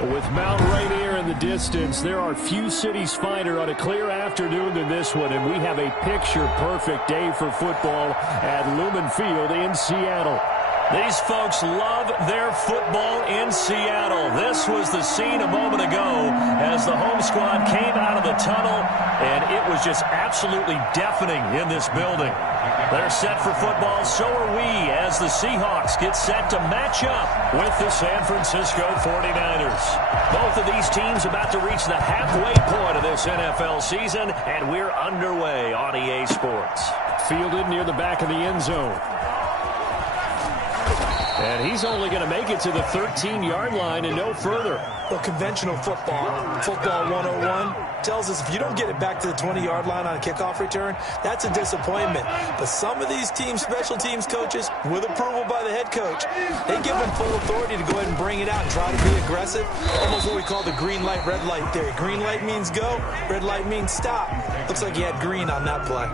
With Mount Rainier in the distance, there are few cities finer on a clear afternoon than this one, and we have a picture-perfect day for football at Lumen Field in Seattle. These folks love their football in Seattle. This was the scene a moment ago as the home squad came out of the tunnel, and it was just absolutely deafening in this building. They're set for football, so are we, as the Seahawks get set to match up with the San Francisco 49ers. Both of these teams about to reach the halfway point of this NFL season, and we're underway on EA Sports. Fielded near the back of the end zone. And he's only going to make it to the 13-yard line and no further. Well, conventional football 101, tells us if you don't get it back to the 20-yard line on a kickoff return, that's a disappointment. But some of these teams, special teams coaches, with approval by the head coach, they give them full authority to go ahead and bring it out and try to be aggressive. Almost what we call the green light, red light theory. Green light means go, red light means stop. Looks like he had green on that play.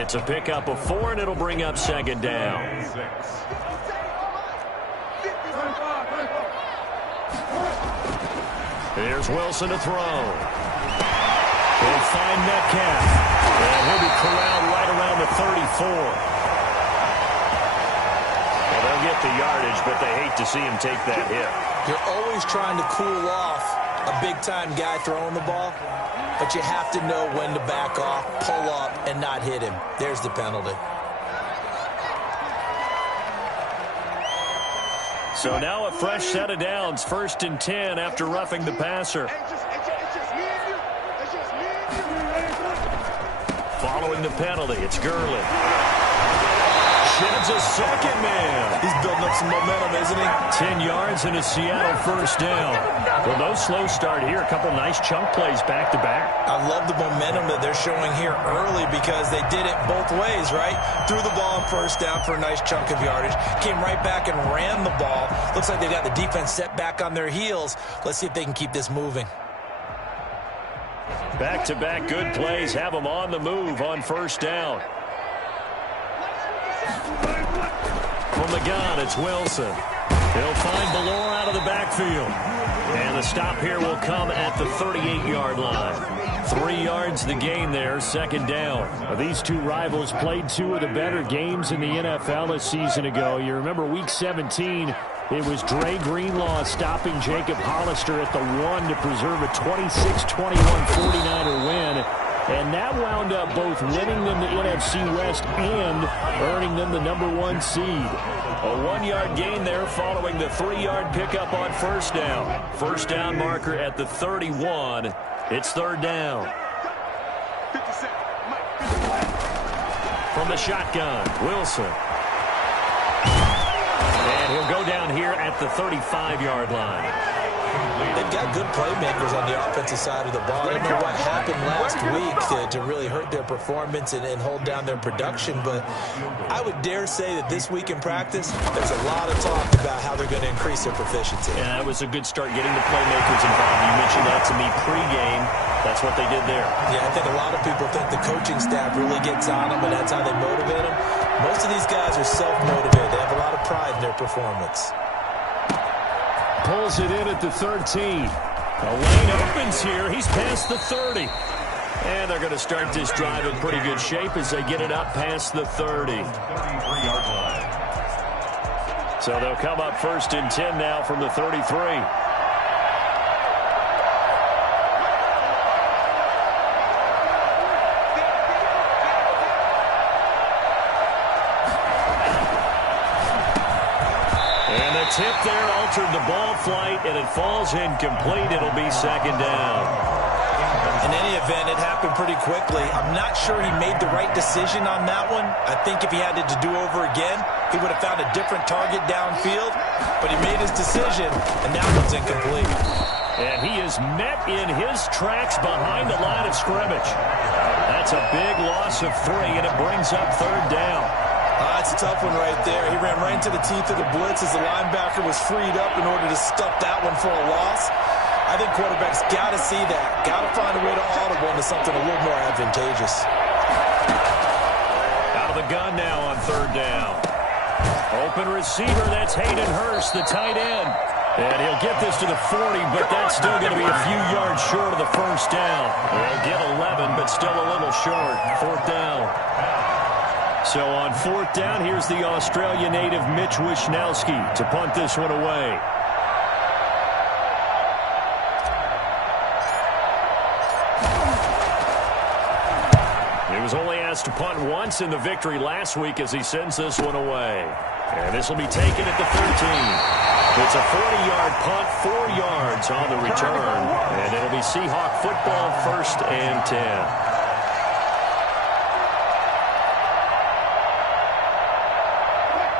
It's a pickup of 4, and it'll bring up second down. Here's Wilson to throw. They'll find Metcalf. And he'll be corralled right around the 34. Well, they'll get the yardage, but they hate to see him take that hit. You're always trying to cool off a big-time guy throwing the ball, but you have to know when to back off, pull up, and not hit him. There's the penalty. So now a fresh set of downs, 1st and 10 after roughing the passer. Following the penalty, it's Gurley. Sheds a second man. He's building up some momentum, isn't he? 10 yards and a Seattle first down. Well, no slow start here. A couple nice chunk plays back-to-back. I love the momentum that they're showing here early because they did it both ways, right? Threw the ball on first down for a nice chunk of yardage. Came right back and ran the ball. Looks like they got the defense set back on their heels. Let's see if they can keep this moving. Back-to-back good plays have them on the move on first down. From the gun, it's Wilson. He'll find Ballore out of the backfield. And the stop here will come at the 38-yard line. 3 yards the gain there, second down. Well, these two rivals played 2 of the better games in the NFL a season ago. You remember Week 17, it was Dre Greenlaw stopping Jacob Hollister at the 1 to preserve a 26-21 49er win. And that wound up both winning them the NFC West and earning them the #1 seed. A 1-yard gain there following the 3-yard pickup on first down. First down marker at the 31. It's third down. From the shotgun, Wilson. And he'll go down here at the 35-yard line. They've got good playmakers on the offensive side of the ball. I don't know what happened last week to really hurt their performance and hold down their production, but I would dare say that this week in practice, there's a lot of talk about how they're going to increase their proficiency. Yeah, that was a good start getting the playmakers involved. You mentioned that to me pregame. That's what they did there. Yeah, I think a lot of people think the coaching staff really gets on them, and that's how they motivate them. Most of these guys are self-motivated. They have a lot of pride in their performance. Pulls it in at the 13. The lane opens here. He's past the 30. And they're going to start this drive in pretty good shape as they get it up past the 30. So they'll come up 1st and 10 now from the 33. Tip there altered the ball flight, and it falls incomplete. It'll be second down. In any event, it happened pretty quickly. I'm not sure he made the right decision on that one. I think if he had it to do over again, he would have found a different target downfield. But he made his decision, and that one's incomplete. And he is met in his tracks behind the line of scrimmage. That's a big loss of 3, and it brings up third down. That's a tough one right there. He ran right into the teeth of the blitz as the linebacker was freed up in order to stuff that one for a loss. I think quarterbacks got to see that. Got to find a way to audible into something a little more advantageous. Out of the gun now on third down. Open receiver, that's Hayden Hurst, the tight end. And he'll get this to the 40, but that's still going to be a few yards short of the first down. They'll get 11, but still a little short. Fourth down. So on fourth down, here's the Australia native Mitch Wishnowski to punt this one away. He was only asked to punt once in the victory last week as he sends this one away. And this will be taken at the 13. It's a 40-yard punt, 4 yards on the return. And it'll be Seahawk football, 1st and 10.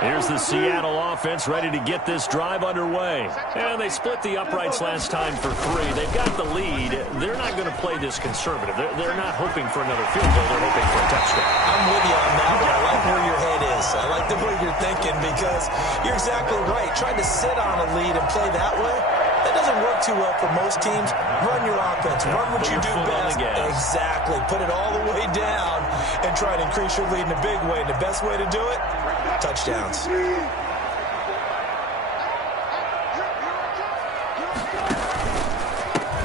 Here's the Seattle offense ready to get this drive underway. And they split the uprights last time for 3. They've got the lead. They're not going to play this conservative. They're not hoping for another field goal. They're hoping for a touchdown. I'm with you on that one. I like where your head is. I like the way you're thinking because you're exactly right. Trying to sit on a lead and play that way, that doesn't work too well for most teams. Run your offense. Run what you do best. Exactly. Put it all the way down and try to increase your lead in a big way. And the best way to do it, touchdowns.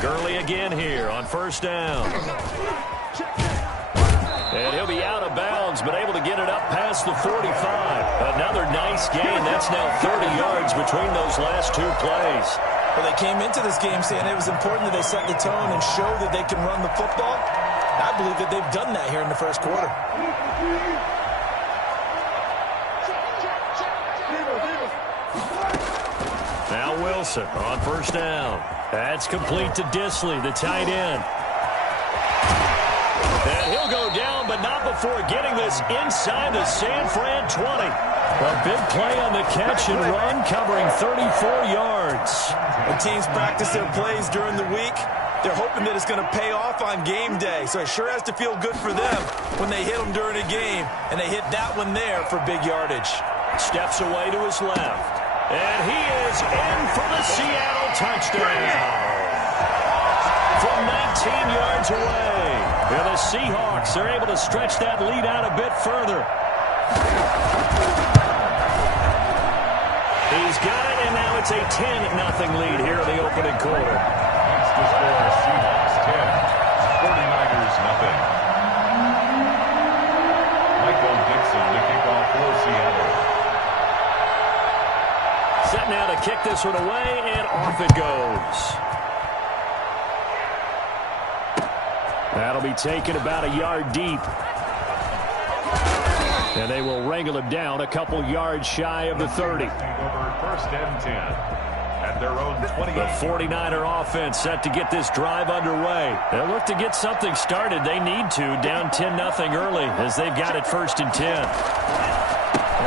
Gurley again here on first down. And he'll be out of bounds, but able to get it up past the 45. Another nice gain. That's now 30 yards between those last 2 plays. Well, they came into this game saying it was important that they set the tone and show that they can run the football. I believe that they've done that here in the first quarter. Now Wilson on first down. That's complete to Disley, the tight end. And he'll go down, but not before getting this inside the San Fran 20. A big play on the catch and run, covering 34 yards. When teams practice their plays during the week, they're hoping that it's going to pay off on game day. So it sure has to feel good for them when they hit them during a game, and they hit that one there for big yardage. Steps away to his left. And he is in for the Seattle touchdown. From 19 yards away. And the Seahawks are able to stretch that lead out a bit further. He's got it, and now it's a 10-0 lead here in the opening quarter. That's the score, Seahawks 10, 49ers nothing. Michael Dixon to kick off for Seattle. Set now to kick this one away, and off it goes. That'll be taken about a yard deep. And they will wrangle him down a couple yards shy of the 30. First and 10 at their own 28. The 49er offense set to get this drive underway. They'll look to get something started. They need to, down 10-0 early as they've got it 1st and 10.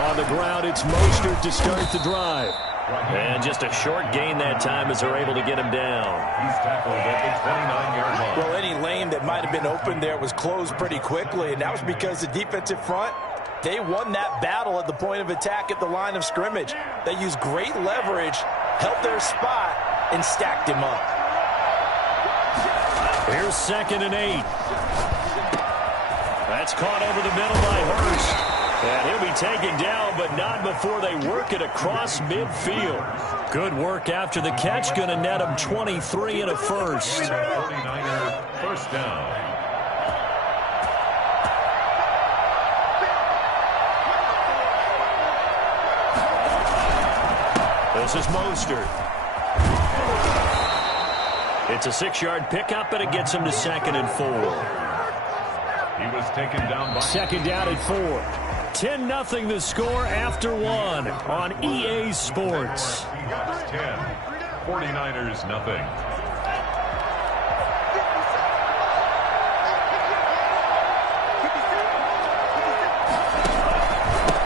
On the ground, it's Mostert to start the drive. And just a short gain that time as they're able to get him down. He's tackled at the 29-yard line. Well, any lane that might have been open there was closed pretty quickly, and that was because the defensive front, they won that battle at the point of attack at the line of scrimmage. They used great leverage, held their spot, and stacked him up. Here's 2nd and 8. That's caught over the middle by Hurst. And he'll be taken down, but not before they work it across midfield. Good work after the catch. Going to net him 23 and a first. 49er first down. This is Mostert. It's a 6-yard pickup, and it gets him to 2nd and 4. He was taken down by 2nd down at 4. 10-0 the score after 1 on EA Sports. 10, 49ers nothing.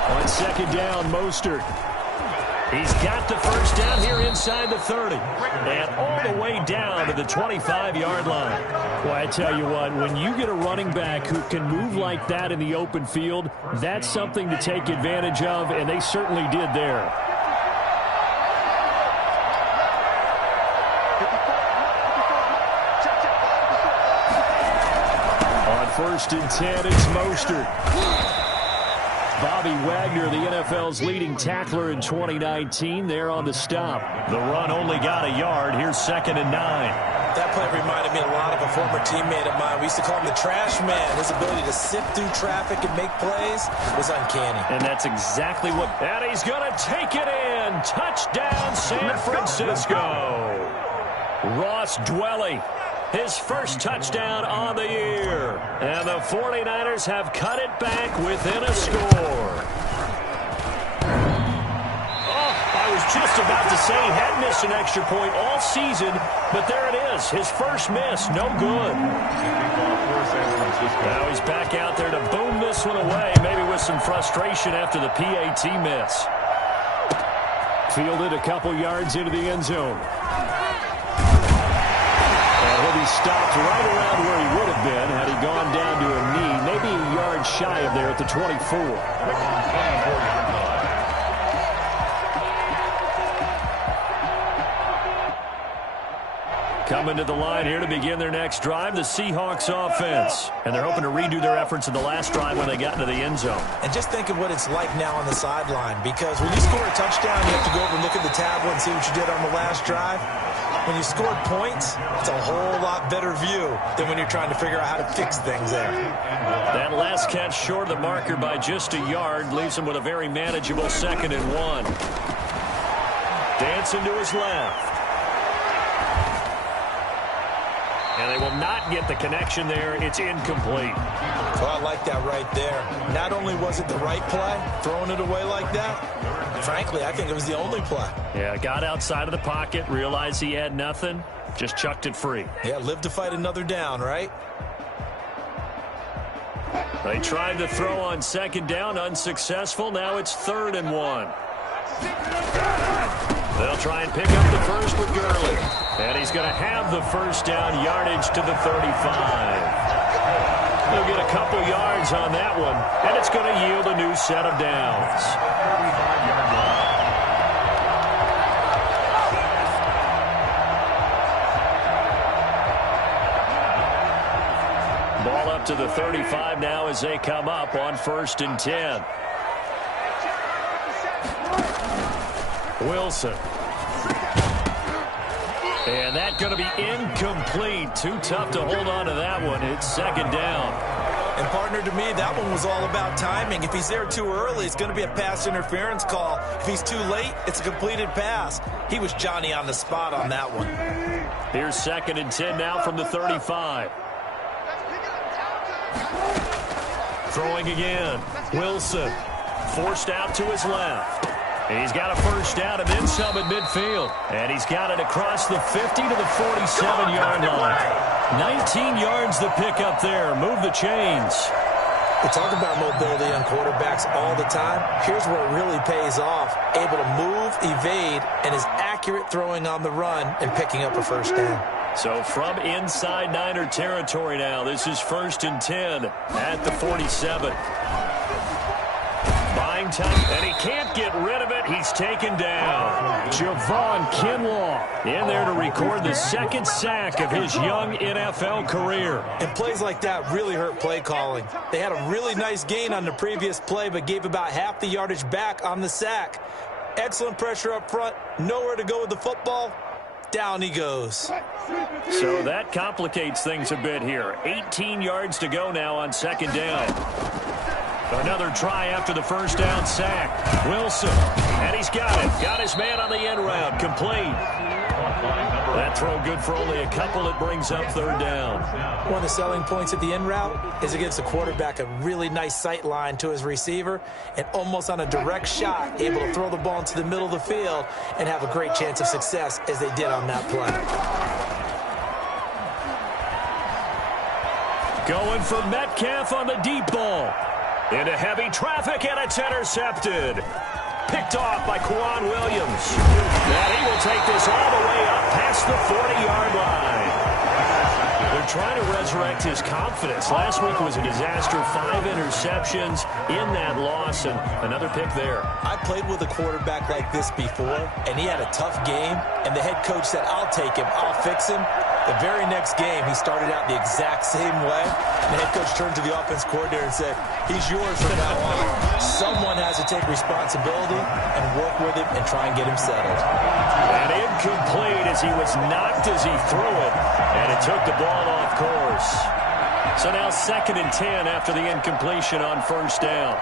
On 2nd down, Mostert. He's got the first down here inside the 30. And all the way down to the 25-yard line. Well, I tell you what, when you get a running back who can move like that in the open field, that's something to take advantage of, and they certainly did there. On 1st and 10, it's Mostert. Bobby Wagner, the NFL's leading tackler in 2019, there on the stop. The run only got a yard. Here's 2nd and 9. That play reminded me a lot of a former teammate of mine. We used to call him the trash man. His ability to sift through traffic and make plays was uncanny. And that's exactly what... And he's going to take it in. Touchdown, San Francisco. Ross Dwelly, his first touchdown on the year. And the 49ers have cut it back within a score. Just about to say he hadn't missed an extra point all season, but there it is. His first miss, no good. Now he's back out there to boom this one away, maybe with some frustration after the PAT miss. Fielded a couple yards into the end zone. And he'll be stopped right around where he would have been had he gone down to a knee, maybe a yard shy of there at the 24. Coming to the line here to begin their next drive, the Seahawks offense. And they're hoping to redo their efforts in the last drive when they got into the end zone. And just think of what it's like now on the sideline, because when you score a touchdown, you have to go over and look at the tablet and see what you did on the last drive. When you scored points, it's a whole lot better view than when you're trying to figure out how to fix things there. That last catch short of the marker by just a yard leaves him with a very manageable 2nd and 1. Dancing to his left. And they will not get the connection there. It's incomplete. So I like that right there. Not only was it the right play, throwing it away like that, frankly, I think it was the only play. Yeah, got outside of the pocket, realized he had nothing, just chucked it free. Yeah, live to fight another down, right? They tried to throw on 2nd down, unsuccessful. Now it's 3rd and 1. They'll try and pick up the first with Gurley. And he's going to have the first down, yardage to the 35. They'll get a couple yards on that one, and it's going to yield a new set of downs. Ball up to the 35 now as they come up on 1st and 10. Wilson. And that's going to be incomplete. Too tough to hold on to that one. It's 2nd down. And, partner, to me, that one was all about timing. If he's there too early, it's going to be a pass interference call. If he's too late, it's a completed pass. He was Johnny on the spot on that one. Here's 2nd and 10 now from the 35. Throwing again. Wilson forced out to his left. He's got a first down and then some at midfield. And he's got it across the 50 to the 47-yard line. 19 yards the pick up there. Move the chains. We talk about mobility on quarterbacks all the time. Here's where it really pays off. Able to move, evade, and is accurate throwing on the run and picking up a first down. So from inside Niner territory now, this is 1st and 10 at the 47. Buying time, and he can't get rid of it. He's taken down. Javon Kinlaw in there to record the 2nd sack of his young NFL career. And plays like that really hurt play calling. They had a really nice gain on the previous play, but gave about half the yardage back on the sack. Excellent pressure up front. Nowhere to go with the football. Down he goes. So that complicates things a bit here. 18 yards to go now on 2nd down. Another try after the first down sack. Wilson, and he's got it. Got his man on the end route. Complete. That throw good for only a couple. It brings up 3rd down. One of the selling points at the end route is it gives the quarterback a really nice sight line to his receiver and almost on a direct shot, able to throw the ball into the middle of the field and have a great chance of success as they did on that play. Going for Metcalf on the deep ball. Into heavy traffic, and it's intercepted. Picked off by Quan Williams. And he will take this all the way up past the 40-yard line. They're trying to resurrect his confidence. Last week was a disaster. 5 interceptions in that loss, and another pick there. I played with a quarterback like this before, and he had a tough game, and the head coach said, I'll take him, I'll fix him. The very next game, he started out the exact same way. And the head coach turned to the offense coordinator and said, he's yours from now on. Someone has to take responsibility and work with him and try and get him settled. And incomplete as he was knocked as he threw it, and it took the ball off course. So now 2nd and 10 after the incompletion on first down.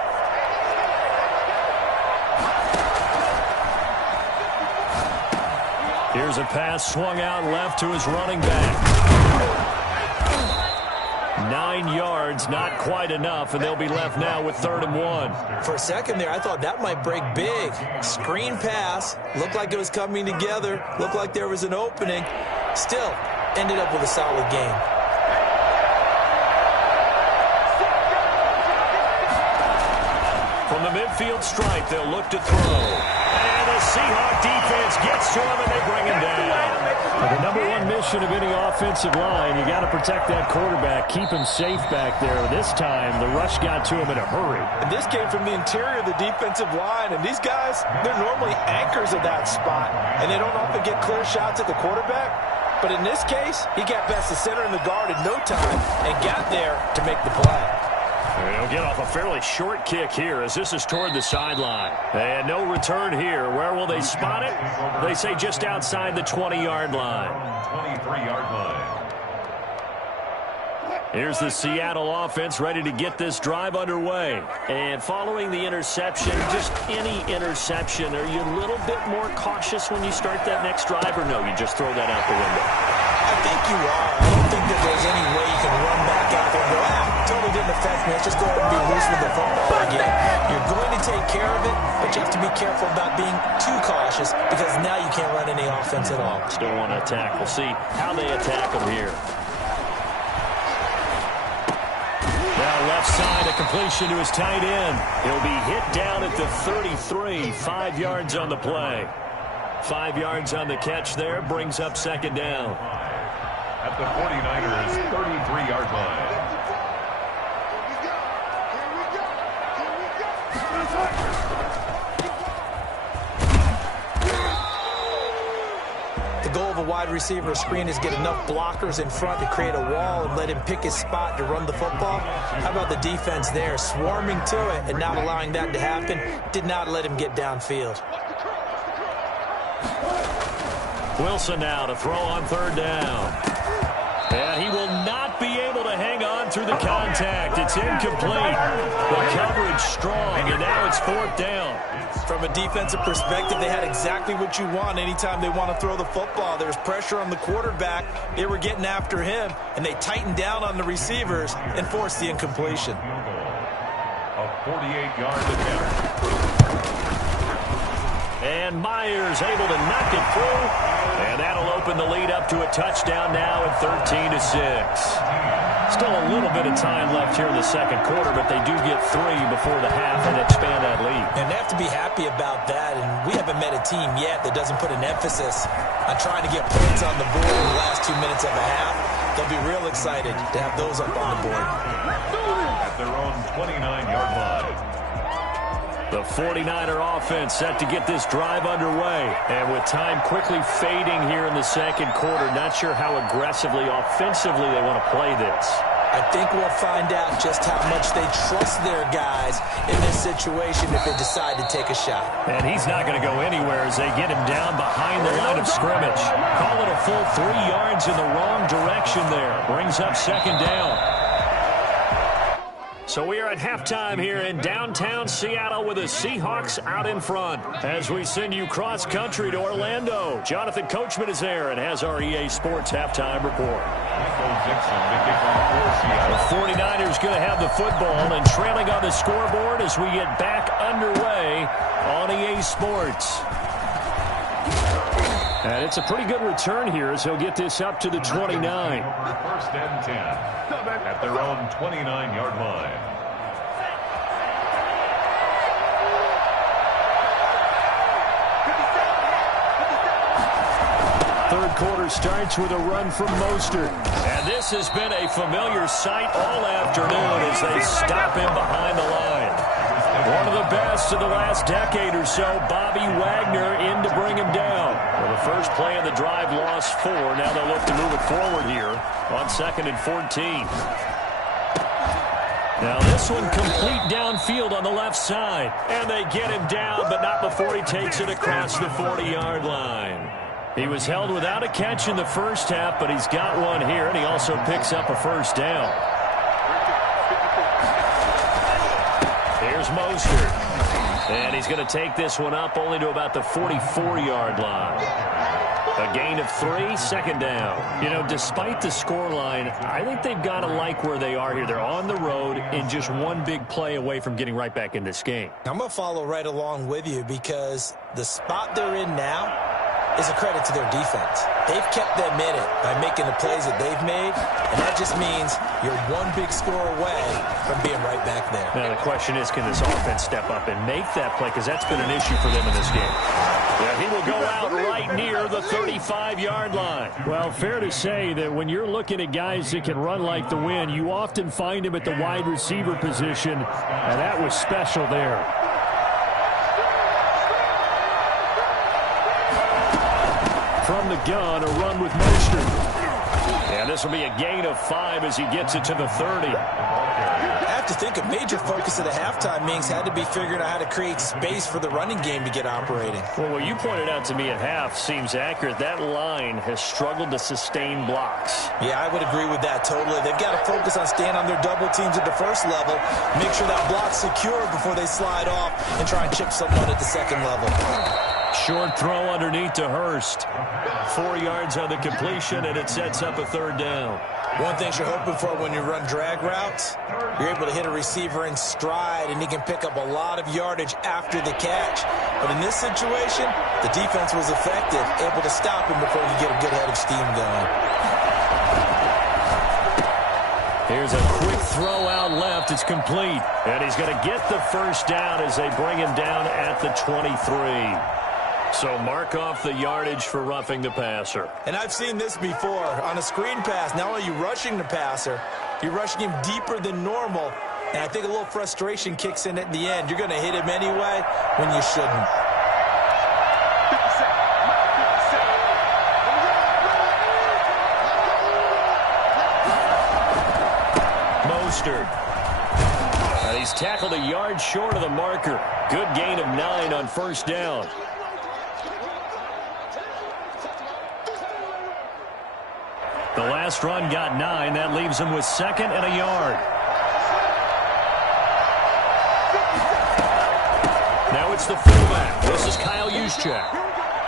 Here's a pass swung out left to his running back. 9 yards, not quite enough, and they'll be left now with 3rd and 1. For a second there, I thought that might break big. Screen pass, looked like it was coming together, looked like there was an opening. Still, ended up with a solid game. From the midfield stripe, they'll look to throw. And the Seahawk defense gets to him, and they bring him down. The number one mission of any offensive line, you got to protect that quarterback, keep him safe back there. This time, the rush got to him in a hurry. And this came from the interior of the defensive line, and these guys, they're normally anchors of that spot, and they don't often get clear shots at the quarterback. But in this case, he got past the center and the guard in no time and got there to make the play. He'll get off a fairly short kick here as this is toward the sideline. And no return here. Where will they spot it? They say just outside the 20-yard line. 23-yard line. Here's the Seattle offense ready to get this drive underway. And following the interception, just any interception, are you a little bit more cautious when you start that next drive, or no, you just throw that out the window? I think you are. I don't think that there's any way you can run back out there and go, totally didn't affect me. Let's just go ahead and be loose with the football again. You're going to take care of it, but you have to be careful about being too cautious because now you can't run any offense at all. Still want to attack. We'll see how they attack them here. Now left side, a completion to his tight end. He'll be hit down at the 33, 5 yards on the play. 5 yards on the catch there, brings up 2nd down. At the 49ers' 33-yard line. The goal of a wide receiver screen is get enough blockers in front to create a wall and let him pick his spot to run the football. How about the defense there, swarming to it and not allowing that to happen? Did not let him get downfield. Wilson now to throw on 3rd down. And he will not be able to hang on through the contact. It's incomplete. The coverage strong, and now it's 4th down. From a defensive perspective, they had exactly what you want anytime they want to throw the football. There's pressure on the quarterback. They were getting after him, and they tightened down on the receivers and forced the incompletion. A 48-yard attempt. And Myers able to knock it through. And that'll open the lead up to a touchdown now at 13-6. Still a little bit of time left here in the 2nd quarter, but they do get 3 before the half and expand that lead. And they have to be happy about that. And we haven't met a team yet that doesn't put an emphasis on trying to get points on the board in the last 2 minutes of a half. They'll be real excited to have those up on the board. At their own 29-yard line. The 49er offense set to get this drive underway. And with time quickly fading here in the 2nd quarter, not sure how aggressively, offensively they want to play this. I think we'll find out just how much they trust their guys in this situation if they decide to take a shot. And he's not going to go anywhere as they get him down behind the line of scrimmage. Call it a full 3 yards in the wrong direction there. Brings up 2nd down. So we are at halftime here in downtown Seattle with the Seahawks out in front. As we send you cross-country to Orlando, Jonathan Coachman is there and has our EA Sports halftime report. The 49ers going to have the football and trailing on the scoreboard as we get back underway on EA Sports. And it's a pretty good return here as he'll get this up to the 29. 1st and 10 at their own 29-yard line. Third quarter starts with a run from Mostert. And this has been a familiar sight all afternoon as they stop him behind the line. One of the best of the last decade or so, Bobby Wagner in to bring him down. Well, the first play of the drive lost 4. Now they'll look to move it forward here on 2nd and 14. Now this one complete downfield on the left side. And they get him down, but not before he takes it across the 40-yard line. He was held without a catch in the first half, but he's got one here, and he also picks up a first down. Here's Mostert. And he's going to take this one up only to about the 44-yard line. A gain of 3, second down. You know, despite the scoreline, I think they've got to like where they are here. They're on the road and just one big play away from getting right back in this game. I'm going to follow right along with you because the spot they're in now is a credit to their defense. They've kept them in it by making the plays that they've made, and that just means you're one big score away from being right back there. Now, the question is, can this offense step up and make that play? Because that's been an issue for them in this game. Yeah, he will go out right near the 35-yard line. Well, fair to say that when you're looking at guys that can run like the wind, you often find him at the wide receiver position, and that was special there. From the gun, a run with Mostert. And this will be a gain of 5 as he gets it to the 30. I have to think a major focus of the halftime meetings had to be figuring out how to create space for the running game to get operating. Well, what you pointed out to me at half seems accurate. That line has struggled to sustain blocks. Yeah, I would agree with that totally. They've got to focus on staying on their double teams at the first level, make sure that block's secure before they slide off and try and chip someone at the second level. Short throw underneath to Hurst. 4 yards on the completion, and it sets up a third down. One thing you're hoping for when you run drag routes, you're able to hit a receiver in stride, and he can pick up a lot of yardage after the catch. But in this situation, the defense was effective, able to stop him before he get a good head of steam going. Here's a quick throw out left. It's complete. And he's going to get the first down as they bring him down at the 23. So mark off the yardage for roughing the passer. And I've seen this before. On a screen pass, not only are you rushing the passer, you're rushing him deeper than normal. And I think a little frustration kicks in at the end. You're going to hit him anyway when you shouldn't. Mostert. And he's tackled a yard short of the marker. Good gain of 9 on first down. The last run got 9. That leaves him with 2nd and a yard. Now it's the fullback. This is Kyle Juszczyk.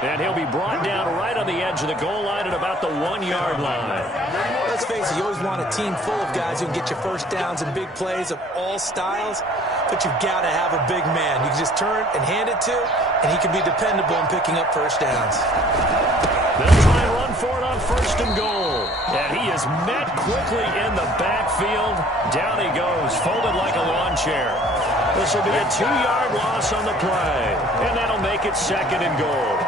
And he'll be brought down right on the edge of the goal line at about the 1-yard line. Let's face it, you always want a team full of guys who can get you first downs and big plays of all styles, but you've got to have a big man. You can just turn and hand it to, and he can be dependable in picking up first downs. They'll try and run for it on 1st and goal. And he is met quickly in the backfield. Down he goes, folded like a lawn chair. This will be a 2-yard loss on the play. And that'll make it 2nd and goal.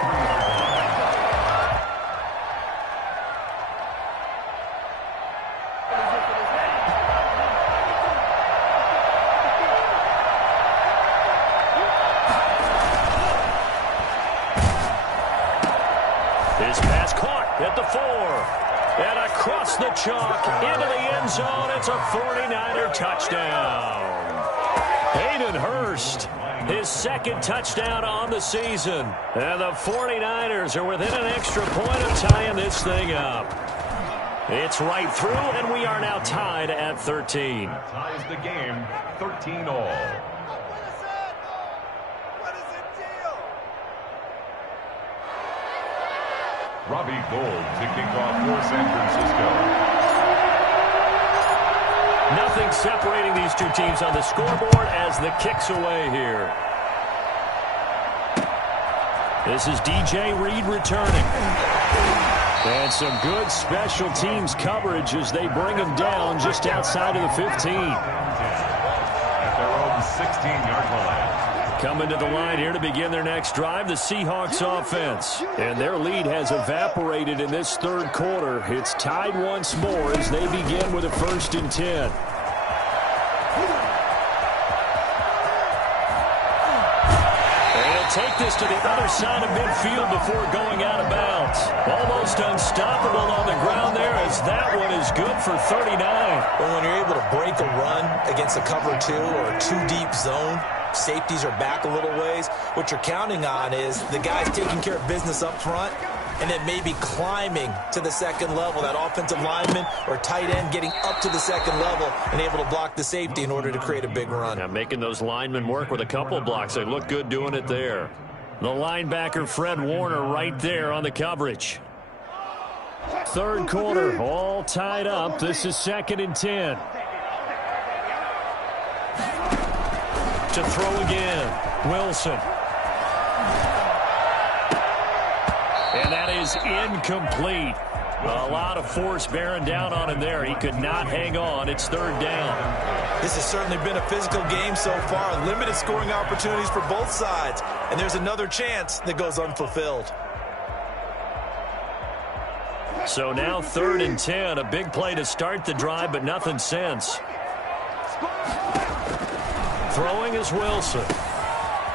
His pass caught at the 4. And across the chalk into the end zone. It's a 49er touchdown. Hayden Hurst, his 2nd touchdown on the season. And the 49ers are within an extra point of tying this thing up. It's right through, and we are now tied at 13. Ties the game 13-all. Robbie Gould to kick off for San Francisco. Nothing separating these two teams on the scoreboard as the kick's away here. This is DJ Reed returning. And some good special teams coverage as they bring him down just outside of the 15. At their own 16-yard line. Coming to the line here to begin their next drive, the Seahawks offense. And their lead has evaporated in this 3rd quarter. It's tied once more as they begin with a 1st and 10. And take this to the other side of midfield before going out of bounds. Almost unstoppable on the ground there, as that one is good for 39. Well, when you're able to break a run against a cover 2 or a 2-deep zone, safeties are back a little ways. What you're counting on is the guys taking care of business up front and then maybe climbing to the second level, that offensive lineman or tight end getting up to the second level and able to block the safety in order to create a big run. Now making those linemen work with a couple blocks. They look good doing it there. The linebacker, Fred Warner, right there on the coverage. Third quarter, all tied up. This is 2nd and 10. To throw again, Wilson. And that is incomplete. A lot of force bearing down on him there. He could not hang on. It's 3rd down. This has certainly been a physical game so far. Limited scoring opportunities for both sides. And there's another chance that goes unfulfilled. So now 3rd and 10. A big play to start the drive, but nothing since. Throwing is Wilson.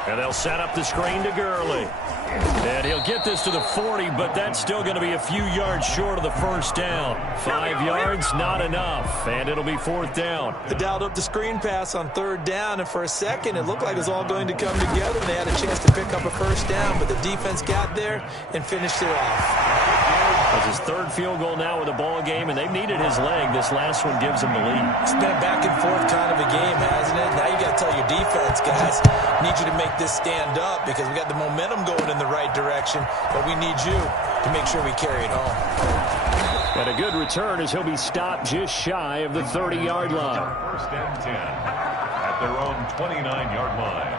And they'll set up the screen to Gurley. And he'll get this to the 40, but that's still going to be a few yards short of the first down. 5 yards, not enough, and it'll be 4th down. They dialed up the screen pass on 3rd down, and for a second it looked like it was all going to come together, and they had a chance to pick up a first down, but the defense got there and finished it off. That's his 3rd field goal now with the ball game, and they've needed his leg. This last one gives him the lead. It's been a back-and-forth kind of a game, hasn't it? Now you got to tell your defense, guys, need you to make this stand up because we got the momentum going in the right direction, but we need you to make sure we carry it home. And a good return as he'll be stopped just shy of the 30-yard line. 1st and 10 at their own 29-yard line.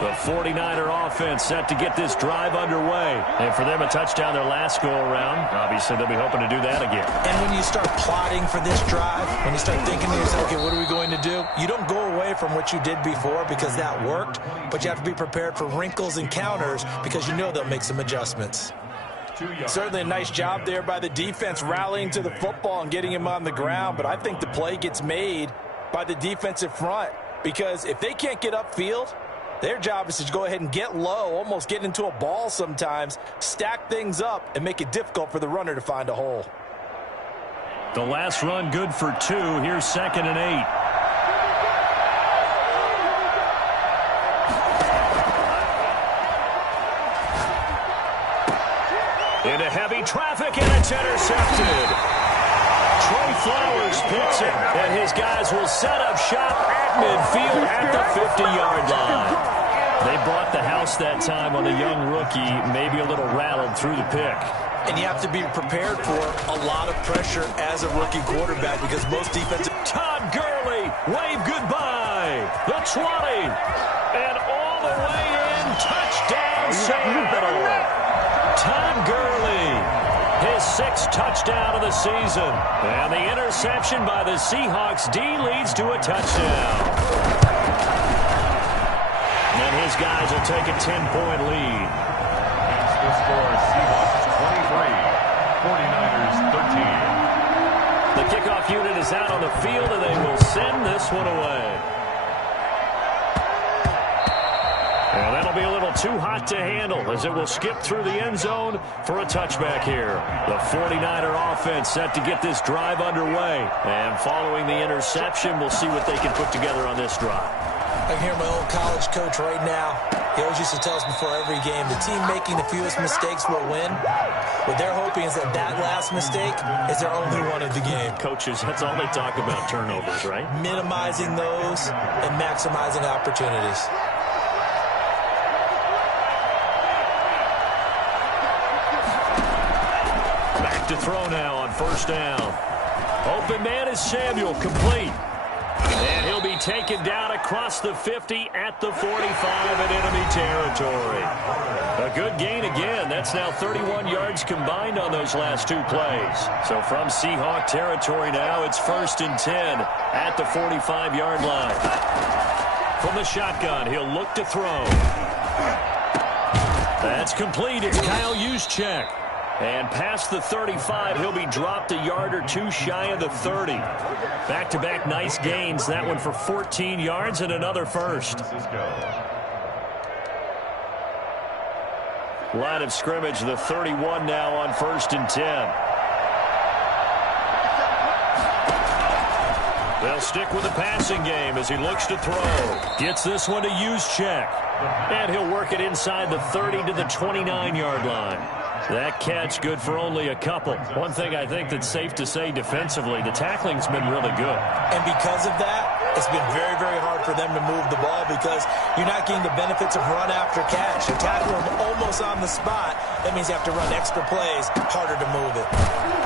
The 49er offense set to get this drive underway. And for them, a touchdown their last go-around. Obviously, they'll be hoping to do that again. And when you start plotting for this drive, when you start thinking to yourself, okay, what are we going to do? You don't go away from what you did before because that worked, but you have to be prepared for wrinkles and counters because you know they'll make some adjustments. Certainly a nice job there by the defense rallying to the football and getting him on the ground, but I think the play gets made by the defensive front because if they can't get upfield, their job is to go ahead and get low, almost get into a ball sometimes, stack things up, and make it difficult for the runner to find a hole. The last run good for 2. Here's 2nd and 8. Into heavy traffic, and it's intercepted. Trey Flowers picks it, and his guys will set up shop at midfield at the 50-yard line. They brought the house that time on the young rookie, maybe a little rattled through the pick. And you have to be prepared for a lot of pressure as a rookie quarterback because most defensive... Todd Gurley, wave goodbye. The 20, and all the way in, touchdown Seattle. Todd Gurley, his 6th touchdown of the season. And the interception by the Seahawks D leads to a touchdown. And his guys will take a 10-point lead. The score, Seahawks 23, 49ers 13. The kickoff unit is out on the field, and they will send this one away. And that'll be a little too hot to handle as it will skip through the end zone for a touchback here. The 49er offense set to get this drive underway. And following the interception, we'll see what they can put together on this drive. I can hear my old college coach right now. He always used to tell us before every game, the team making the fewest mistakes will win. What they're hoping is that that last mistake is their only one of the game. Coaches, that's all they talk about, turnovers, right? Minimizing those and maximizing opportunities. Back to throw now on 1st down. Open man is Samuel, complete. And he'll be taken down across the 50 at the 45 in enemy territory. A good gain again. That's now 31 yards combined on those last 2 plays. So from Seahawk territory now, it's 1st and 10 at the 45-yard line. From the shotgun, he'll look to throw. That's complete. It's Kyle Juszczyk. And past the 35, he'll be dropped a yard or two shy of the 30. Back-to-back nice gains. That one for 14 yards and another first. Line of scrimmage, the 31 now on 1st and 10. They'll stick with the passing game as he looks to throw. Gets this one to Juszczyk. And he'll work it inside the 30 to the 29-yard line. That catch good for only a couple. One thing I think that's safe to say defensively, the tackling's been really good. And because of that, it's been very, very hard for them to move the ball because you're not getting the benefits of run after catch. You're tackling them almost on the spot. That means you have to run extra plays, harder to move it.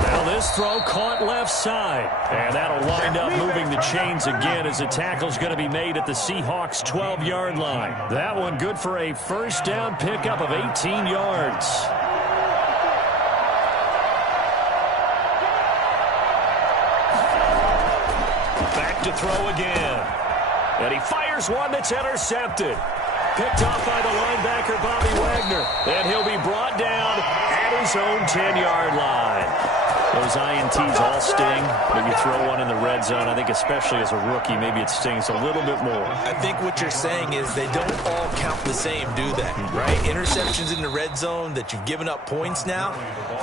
Well, this throw caught left side. And that'll wind up moving the chains again as the tackle's going to be made at the Seahawks' 12-yard line. That one good for a first down pickup of 18 yards. To throw again. And he fires one that's intercepted. Picked off by the linebacker, Bobby Wagner. And he'll be brought down at his own 10-yard line. Those INTs all sting, but you throw one in the red zone. I think especially as a rookie, maybe it stings a little bit more. I think what you're saying is they don't all count the same, do they? Right? Interceptions in the red zone that you've given up points now,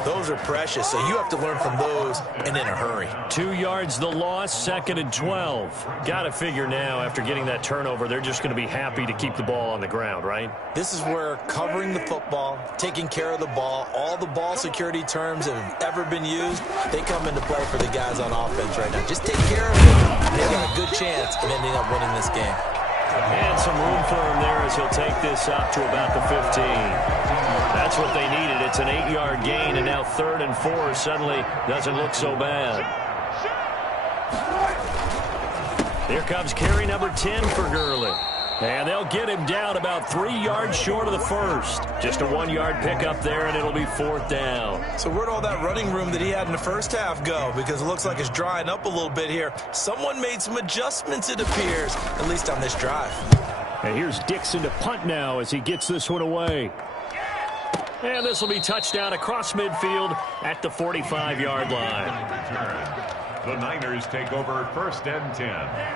those are precious. So you have to learn from those and in a hurry. 2 yards the loss, 2nd and 12. Got to figure now after getting that turnover, they're just going to be happy to keep the ball on the ground, right? This is where covering the football, taking care of the ball, all the ball security terms that have ever been used, they come into play for the guys on offense right now. Just take care of it, and they've got a good chance of ending up winning this game. And some room for him there as he'll take this up to about the 15. That's what they needed. It's an 8-yard gain, and now 3rd and 4 suddenly doesn't look so bad. Here comes carry number 10 for Gurley. And they'll get him down about 3 yards short of the first. Just a 1-yard pickup there, and it'll be 4th down. So where'd all that running room that he had in the first half go? Because it looks like it's drying up a little bit here. Someone made some adjustments, it appears, at least on this drive. And here's Dixon to punt now as he gets this one away. And this will be touchdown across midfield at the 45-yard line. The Niners take over 1st and 10.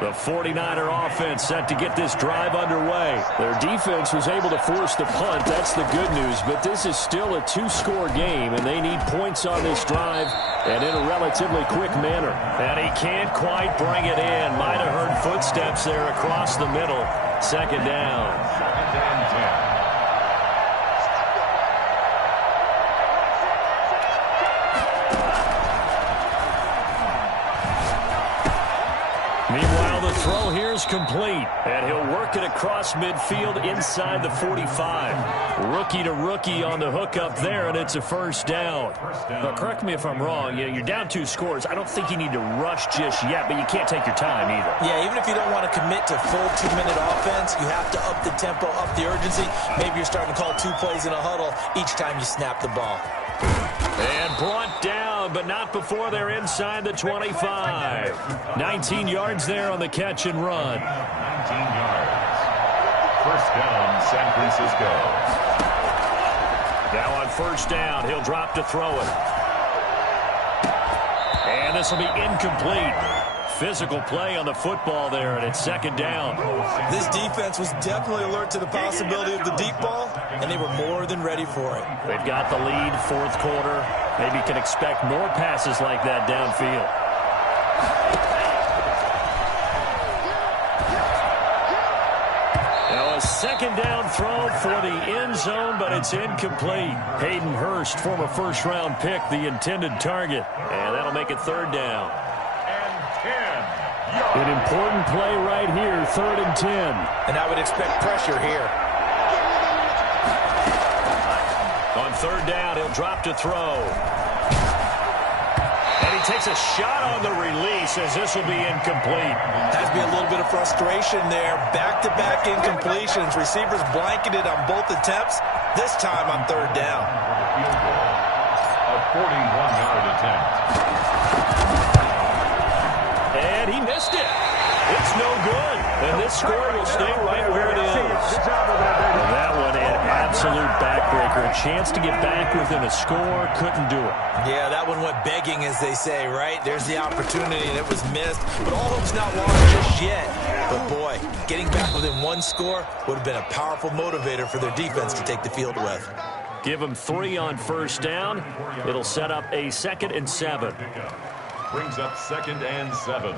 The 49er offense set to get this drive underway. Their defense was able to force the punt. That's the good news. But this is still a 2-score game, and they need points on this drive and in a relatively quick manner. And he can't quite bring it in. Might have heard footsteps there across the middle. 2nd down. 2nd and 10. Meanwhile, the throw here is complete, and he'll work it across midfield inside the 45. Rookie to rookie on the hookup there, and it's a 1st down. Now, correct me if I'm wrong. You're down 2 scores. I don't think you need to rush just yet, but you can't take your time either. Yeah, even if you don't want to commit to full 2-minute offense, you have to up the tempo, up the urgency. Maybe you're starting to call 2 plays in a huddle each time you snap the ball. And brought down, but not before they're inside the 25. 19 yards there on the catch and run. 19 yards. 1st down, San Francisco. Now on 1st down, he'll drop to throw it. And this will be incomplete. Physical play on the football there, and it's 2nd down. This defense was definitely alert to the possibility of the deep ball, and they were more than ready for it. They've got the lead, 4th quarter. Maybe can expect more passes like that downfield. Now a 2nd down throw for the end zone, but it's incomplete. Hayden Hurst, former 1st-round pick, the intended target. And that'll make it 3rd down. An important play right here, 3rd and 10. And I would expect pressure here. On 3rd down, he'll drop to throw. And he takes a shot on the release as this will be incomplete. Has to be a little bit of frustration there. Back-to-back incompletions. Receivers blanketed on both attempts. This time on 3rd down. A 41-yard attempt. And he missed it. It's no good. And this score will stay right where it is. And that one, Absolute backbreaker. A chance to get back within a score. Couldn't do it. Yeah, that one went begging, as they say, right? There's the opportunity, and it was missed. But all hope's not lost just yet. But, boy, getting back within one score would have been a powerful motivator for their defense to take the field with. Give them 3 on first down. It'll set up a 2nd and 7. Brings up 2nd and 7.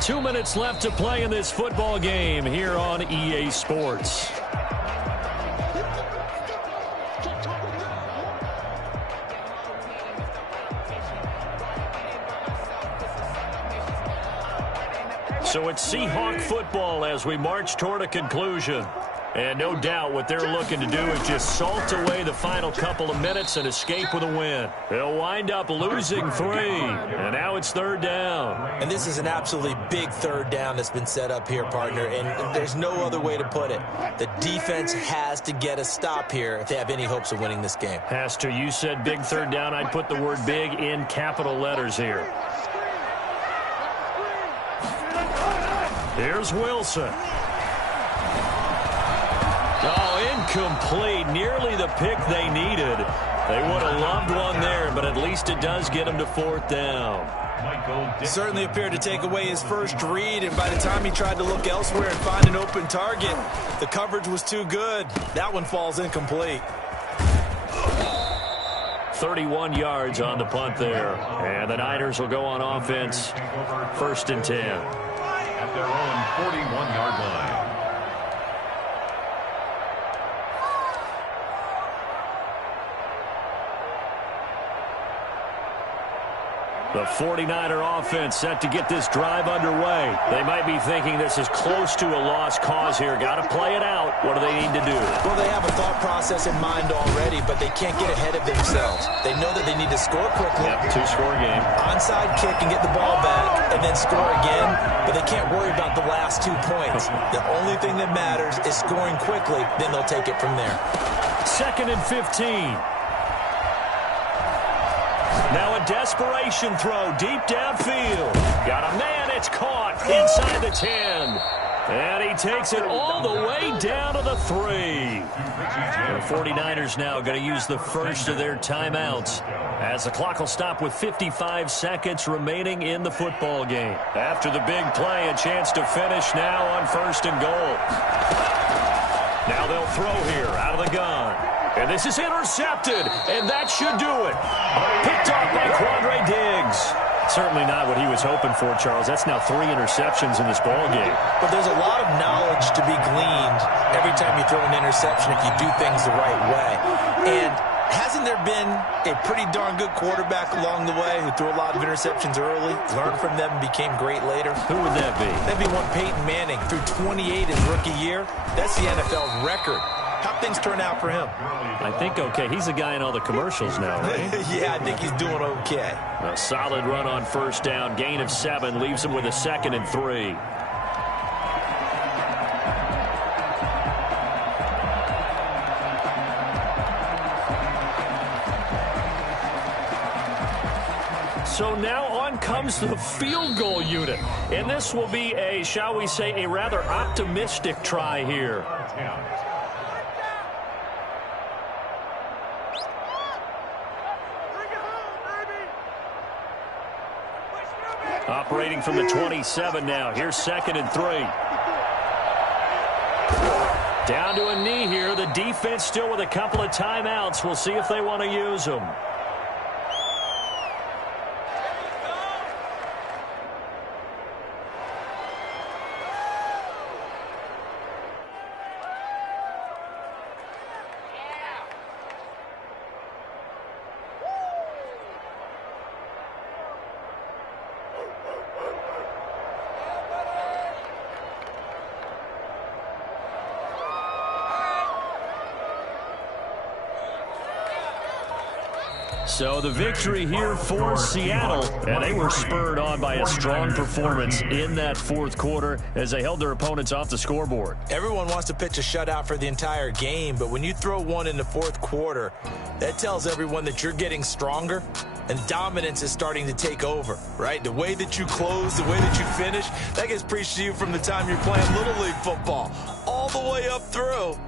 2 minutes left to play in this football game here on EA Sports. So it's Seahawk football as we march toward a conclusion. And no doubt what they're looking to do is just salt away the final couple of minutes and escape with a win. They'll wind up losing 3. And now it's 3rd down. And this is an absolutely big 3rd down that's been set up here, partner. And there's no other way to put it. The defense has to get a stop here if they have any hopes of winning this game. Has to. You said big 3rd down. I'd put the word big in capital letters here. Here's Wilson. Oh, incomplete. Nearly the pick they needed. They would have loved one there, but at least it does get them to 4th down. Certainly appeared to take away his first read, and by the time he tried to look elsewhere and find an open target, the coverage was too good. That one falls incomplete. 31 yards on the punt there. And the Niners will go on offense. 1st and 10. At their own 41-yard line. The 49er offense set to get this drive underway. They might be thinking this is close to a lost cause here. Got to play it out. What do they need to do? Well, they have a thought process in mind already, but they can't get ahead of themselves. They know that they need to score quickly. Yep, 2-score game. Onside kick and get the ball back and then score again, but they can't worry about the last 2 points. The only thing that matters is scoring quickly, then they'll take it from there. 2nd and 15. Now a desperation throw deep downfield. Got a man, it's caught inside the 10. And he takes it all the way down to the 3. The 49ers now going to use the first of their timeouts as the clock will stop with 55 seconds remaining in the football game. After the big play, a chance to finish now on 1st and goal. Now they'll throw here out of the gun. And this is intercepted, and that should do it. Picked off by Quandre Diggs. Certainly not what he was hoping for, Charles. That's now 3 interceptions in this ball game. But there's a lot of knowledge to be gleaned every time you throw an interception if you do things the right way. And hasn't there been a pretty darn good quarterback along the way who threw a lot of interceptions early, learned from them, and became great later? Who would that be? That'd be one Peyton Manning. Threw 28 his rookie year. That's the NFL record. How'd things turn out for him? I think okay. He's the guy in all the commercials now, right? Yeah, I think he's doing okay. A solid run on 1st down. Gain of 7 leaves him with a 2nd and 3. So now on comes the field goal unit. And this will be a, shall we say, a rather optimistic try here. Operating from the 27 now. Here's 2nd and 3. Down to a knee here. The defense still with a couple of timeouts. We'll see if they want to use them. So the victory here for Seattle, and they were spurred on by a strong performance in that 4th quarter as they held their opponents off the scoreboard. Everyone wants to pitch a shutout for the entire game, but when you throw one in the 4th quarter, that tells everyone that you're getting stronger and dominance is starting to take over, right? The way that you close, the way that you finish, that gets preached to you from the time you're playing Little League football. All all the way up through,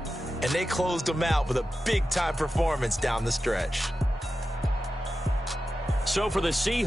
and they closed them out with a big-time performance down the stretch. So for the Seahawks,